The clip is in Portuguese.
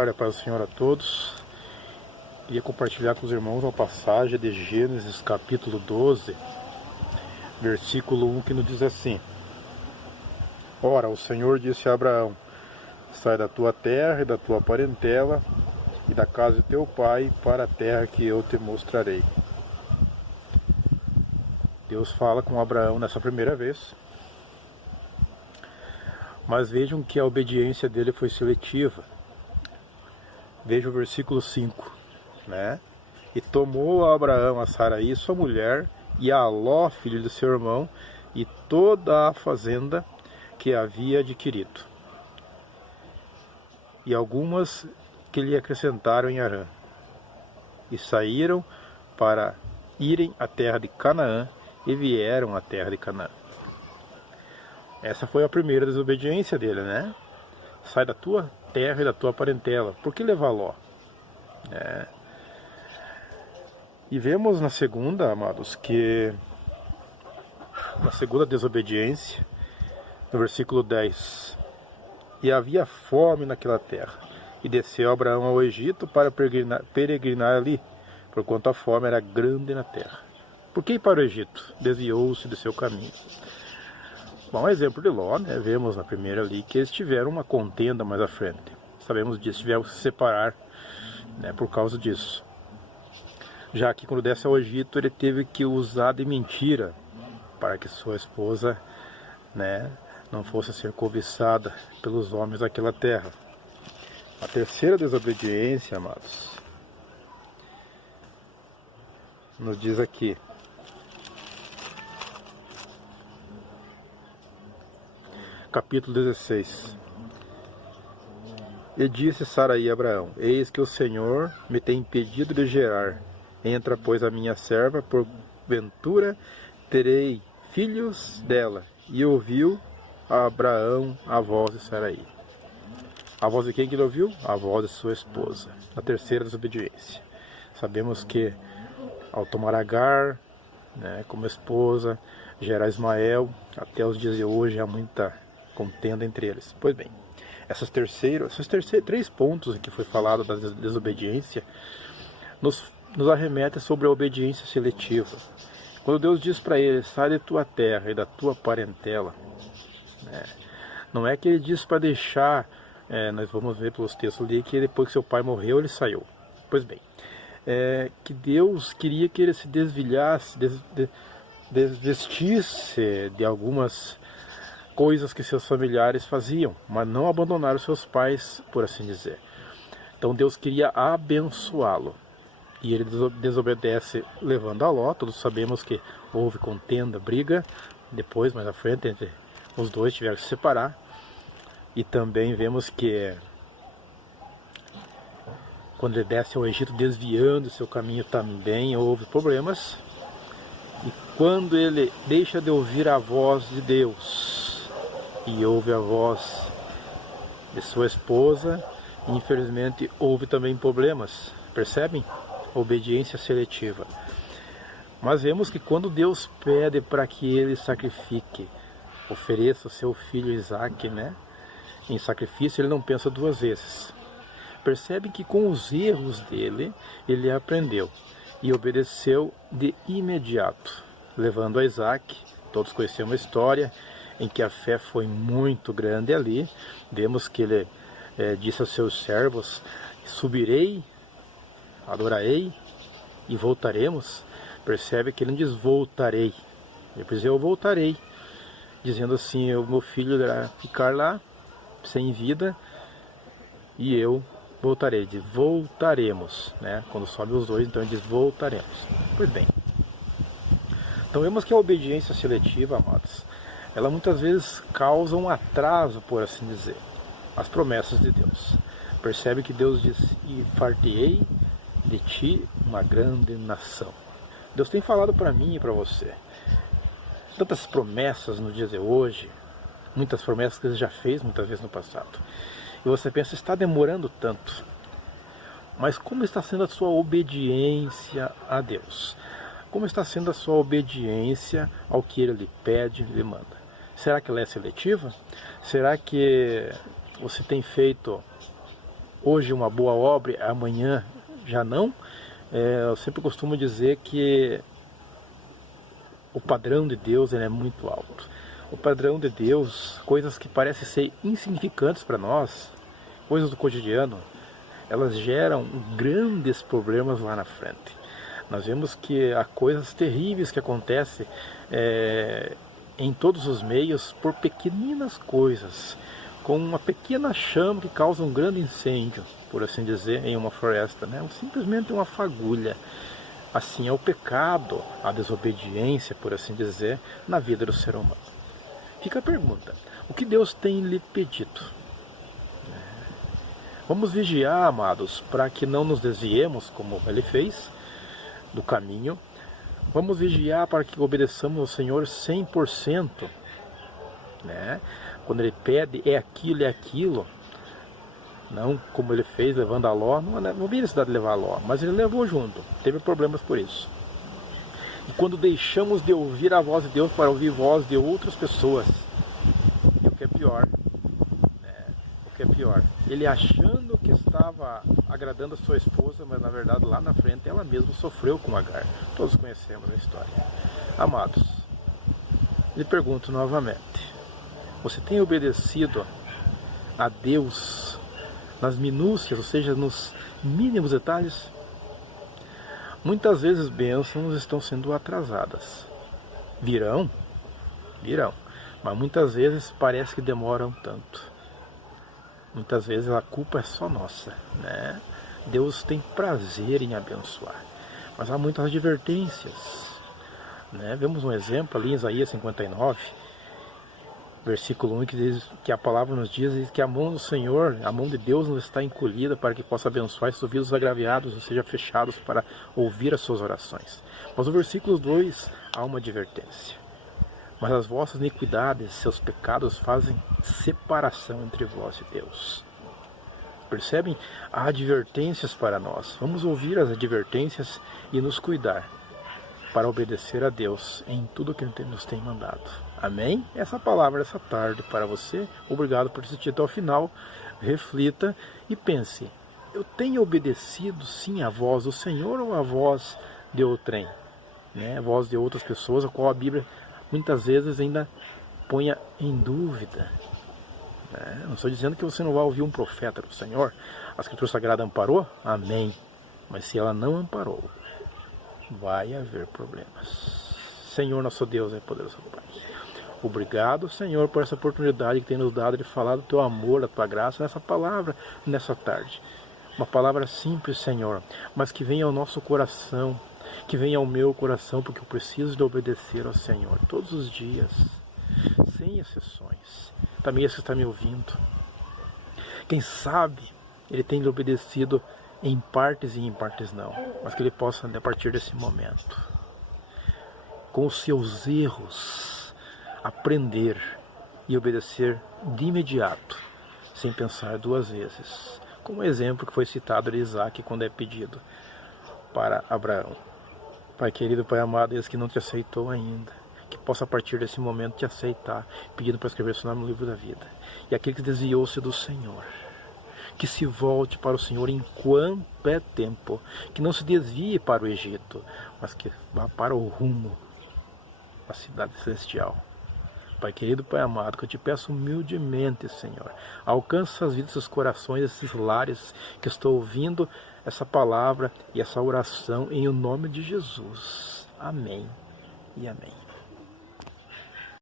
tarde, paz do Senhor a todos. Queria compartilhar com os irmãos uma passagem de Gênesis capítulo 12, versículo 1, que nos diz assim: Ora, o Senhor disse a Abraão: sai da tua terra e da tua parentela e da casa de teu pai para a terra que eu te mostrarei. Deus fala com Abraão nessa primeira vez, mas vejam que a obediência dele foi seletiva. Veja o versículo 5, né? E tomou Abraão a Saraí, sua mulher, e a Ló, filho de seu irmão, e toda a fazenda que havia adquirido, e algumas que lhe acrescentaram em Harã, e saíram para irem à terra de Canaã, e vieram à terra de Canaã. Essa foi a primeira desobediência dele, né? Sai da tua terra e da tua parentela. Por que levar Ló? E vemos na segunda, amados, que na segunda desobediência, no versículo 10, e havia fome naquela terra, e desceu Abraão ao Egito para peregrinar ali, porquanto a fome era grande na terra. Por que ir para o Egito? Desviou-se do seu caminho. Bom, exemplo de Ló, né? Vemos na primeira ali que eles tiveram uma contenda mais à frente. Sabemos disso, tiveram que se separar, né, por causa disso. Já que quando desce ao Egito, ele teve que usar de mentira para que sua esposa, né, não fosse ser cobiçada pelos homens daquela terra. A terceira desobediência, amados, nos diz aqui: capítulo 16. E disse Saraí a Abraão: eis que o Senhor me tem impedido de gerar. Entra, pois, a minha serva, porventura terei filhos dela. E ouviu Abraão a voz de Saraí. A voz de quem que ele ouviu? A voz de sua esposa. A terceira desobediência. Sabemos que ao tomar Agar, né, como esposa, gerar Ismael, até os dias de hoje há muita contenda entre eles. Pois bem, esses três pontos que foi falado da desobediência nos arremete sobre a obediência seletiva. Quando Deus diz para ele: sai de tua terra e da tua parentela, né, não é que ele diz para deixar, nós vamos ver pelos textos ali que depois que seu pai morreu ele saiu. Pois bem, que Deus queria que ele se desviasse, desvestisse de algumas coisas que seus familiares faziam, mas não abandonar os seus pais, por assim dizer. Então Deus queria abençoá-lo, e ele desobedece levando a Ló. Todos sabemos que houve contenda, briga, depois, mais à frente, entre os dois, tiveram que se separar. E também vemos que quando ele desce ao Egito, desviando seu caminho, também houve problemas. E quando ele deixa de ouvir a voz de Deus e ouve a voz de sua esposa, infelizmente houve também problemas. Percebem? Obediência seletiva. Mas vemos que quando Deus pede para que ele sacrifique, ofereça o seu filho Isaque, né, em sacrifício, ele não pensa duas vezes. Percebem que com os erros dele, ele aprendeu e obedeceu de imediato, levando a Isaque. Todos conhecemos a história em que a fé foi muito grande ali. Vemos que ele disse aos seus servos: subirei, adorarei e voltaremos. Percebe que ele não diz voltarei, ele diz eu voltarei, dizendo assim: o meu filho irá ficar lá sem vida e eu voltarei. Diz voltaremos, né? Quando sobe os dois, então ele diz voltaremos. Pois bem, então vemos que a obediência seletiva, amados, ela muitas vezes causa um atraso, por assim dizer, às promessas de Deus. Percebe que Deus diz: e far-te-ei de ti uma grande nação. Deus tem falado para mim e para você tantas promessas nos dias de hoje, muitas promessas que Ele já fez muitas vezes no passado. E você pensa: está demorando tanto. Mas como está sendo a sua obediência a Deus? Como está sendo a sua obediência ao que Ele lhe pede, lhe manda? Será que ela é seletiva? Será que você tem feito hoje uma boa obra, amanhã já não. Eu sempre costumo dizer que o padrão de Deus ele é muito alto. O padrão de Deus, coisas que parecem ser insignificantes para nós, coisas do cotidiano, elas geram grandes problemas lá na frente. Nós vemos que há coisas terríveis que acontecem em todos os meios por pequeninas coisas, com uma pequena chama que causa um grande incêndio, por assim dizer, em uma floresta, né? Simplesmente uma fagulha. Assim é o pecado, a desobediência, por assim dizer, na vida do ser humano. Fica a pergunta, o que Deus tem lhe pedido? Vamos vigiar, amados, para que não nos desviemos, como Ele fez, do caminho. Vamos vigiar para que obedeçamos ao Senhor 100%, né? Quando Ele pede, é aquilo, não como Ele fez, levando a Ló, não havia necessidade de levar a Ló, mas Ele levou junto, teve problemas por isso. E quando deixamos de ouvir a voz de Deus para ouvir a voz de outras pessoas, e o que é pior, ele achando que estava agradando a sua esposa, mas na verdade lá na frente ela mesma sofreu com Agar. Todos conhecemos a história. Amados, lhe pergunto novamente, você tem obedecido a Deus nas minúcias, ou seja, nos mínimos detalhes? Muitas vezes bênçãos estão sendo atrasadas. Virão, mas muitas vezes parece que demoram tanto. Muitas vezes a culpa é só nossa, né? Deus tem prazer em abençoar, mas há muitas advertências, né? Vemos um exemplo ali em Isaías 59, versículo 1, que diz que a palavra nos diz que a mão do Senhor, a mão de Deus nos está encolhida para que possa abençoar esses ouvidos agraviados, ou seja, fechados para ouvir as suas orações. Mas no versículo 2 há uma advertência. Mas as vossas iniquidades, seus pecados fazem separação entre vós e Deus. Percebem? Há advertências para nós. Vamos ouvir as advertências e nos cuidar para obedecer a Deus em tudo que Ele nos tem mandado. Amém? Essa palavra essa tarde para você. Obrigado por assistir até o final. Reflita e pense. Eu tenho obedecido sim a voz do Senhor ou a voz de outrem? Né? A voz de outras pessoas, a qual a Bíblia muitas vezes ainda ponha em dúvida. Não estou dizendo que você não vai ouvir um profeta do Senhor. A Escritura Sagrada amparou? Amém. Mas se ela não amparou, vai haver problemas. Senhor nosso Deus é poderoso Pai. Obrigado, Senhor, por essa oportunidade que tem nos dado de falar do Teu amor, da Tua graça, nessa palavra, nessa tarde. Uma palavra simples, Senhor, mas que venha ao nosso coração, que venha ao meu coração, porque eu preciso de obedecer ao Senhor todos os dias, sem exceções. Também esse que está me ouvindo, quem sabe ele tem obedecido em partes e em partes não, mas que ele possa, a partir desse momento, com os seus erros, aprender e obedecer de imediato, sem pensar duas vezes, como o exemplo que foi citado de Isaac quando é pedido para Abraão. Pai querido, Pai amado, esse que não te aceitou ainda, que possa a partir desse momento te aceitar, pedindo para escrever seu nome no livro da vida. E aquele que desviou-se do Senhor, que se volte para o Senhor enquanto é tempo, que não se desvie para o Egito, mas que vá para o rumo da cidade celestial. Pai querido, Pai amado, que eu te peço humildemente, Senhor, alcança as vidas, esses corações, esses lares que estou ouvindo essa palavra e essa oração em o nome de Jesus. Amém e amém.